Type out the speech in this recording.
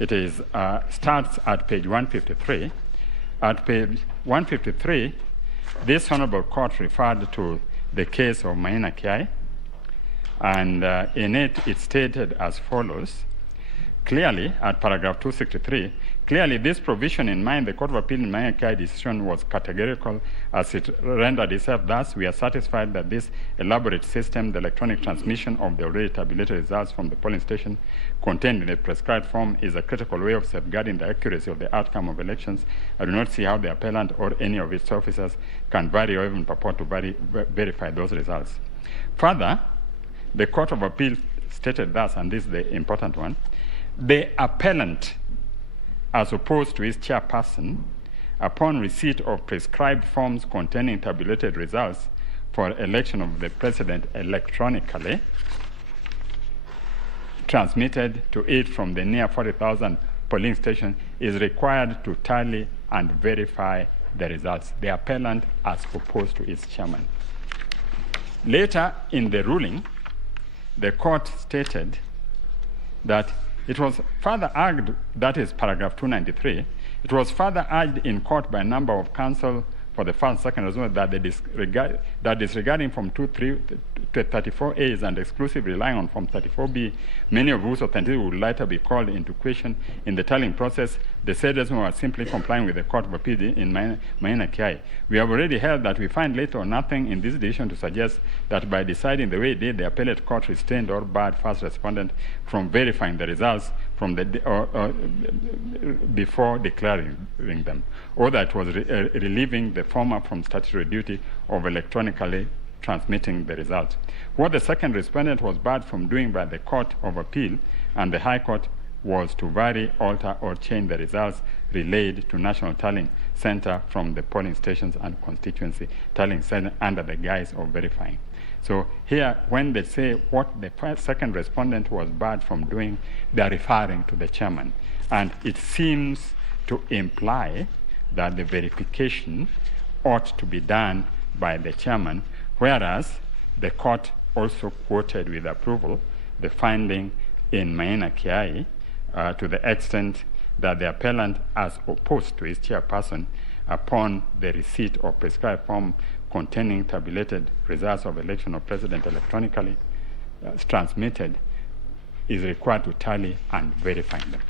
It is starts at page 153. At page 153, this Honorable Court referred to the case of Maina Kiai, and in it stated as follows. Clearly, at paragraph 263, clearly this provision in mind, the Court of Appeal in Maina Kiai decision was categorical as it rendered itself. Thus, we are satisfied that this elaborate system, the electronic transmission of the already tabulated results from the polling station contained in the prescribed form, is a critical way of safeguarding the accuracy of the outcome of elections. I do not see how the appellant or any of its officers can vary or even purport to verify those results. Further, the Court of Appeal stated thus, and this is the important one: the appellant, as opposed to his chairperson, upon receipt of prescribed forms containing tabulated results for election of the president electronically, transmitted to it from the near 40,000 polling stations, is required to tally and verify the results. The appellant, as opposed to its chairman. Later in the ruling, the court stated that it was further argued, that is paragraph 293, it was further urged in court by a number of counsel for the first and second result that disregarding from 23 to 34As and exclusively relying on Form 34B, many of whose authenticity would later be called into question in the tallying process, the said resolution was simply complying with the Court of Appeal in Maina Kiai. We have already held that we find little or nothing in this decision to suggest that by deciding the way it did, the appellate court restrained or barred first respondent from verifying the results from the before declaring them, or that was relieving the former from statutory duty of electronically transmitting the result. What the second respondent was barred from doing by the Court of Appeal and the High Court was to vary, alter, or change the results relayed to National Tallying Center from the polling stations and constituency tallying center under the guise of verifying. So here, when they say what the second respondent was barred from doing, they are referring to the chairman. And it seems to imply that the verification ought to be done by the chairman, whereas the court also quoted with approval the finding in Maina Kiai to the extent that the appellant, as opposed to his chairperson, upon the receipt of prescribed form containing tabulated results of election of president electronically transmitted, is required to tally and verify them.